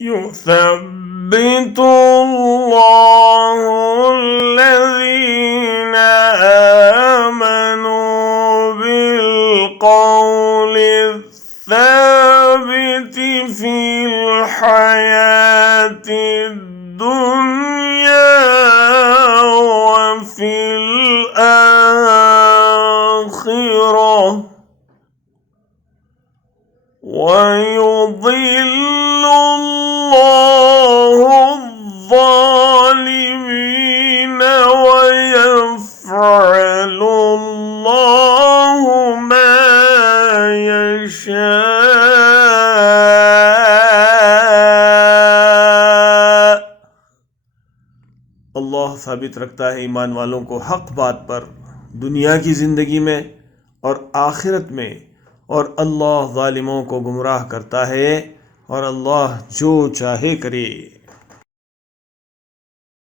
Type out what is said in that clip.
يثبت الله الذين آمنوا بالقول الثابت في الحياة الدنيا وفي الآخرة ويضل الله الظالمين ويفعل الله ما يشاء। अल्लाह साबित रखता है ईमान वालों को हक बात पर दुनिया की ज़िंदगी में और आखिरत में, और अल्लाह ज़ालिमों को गुमराह करता है और अल्लाह जो चाहे करे।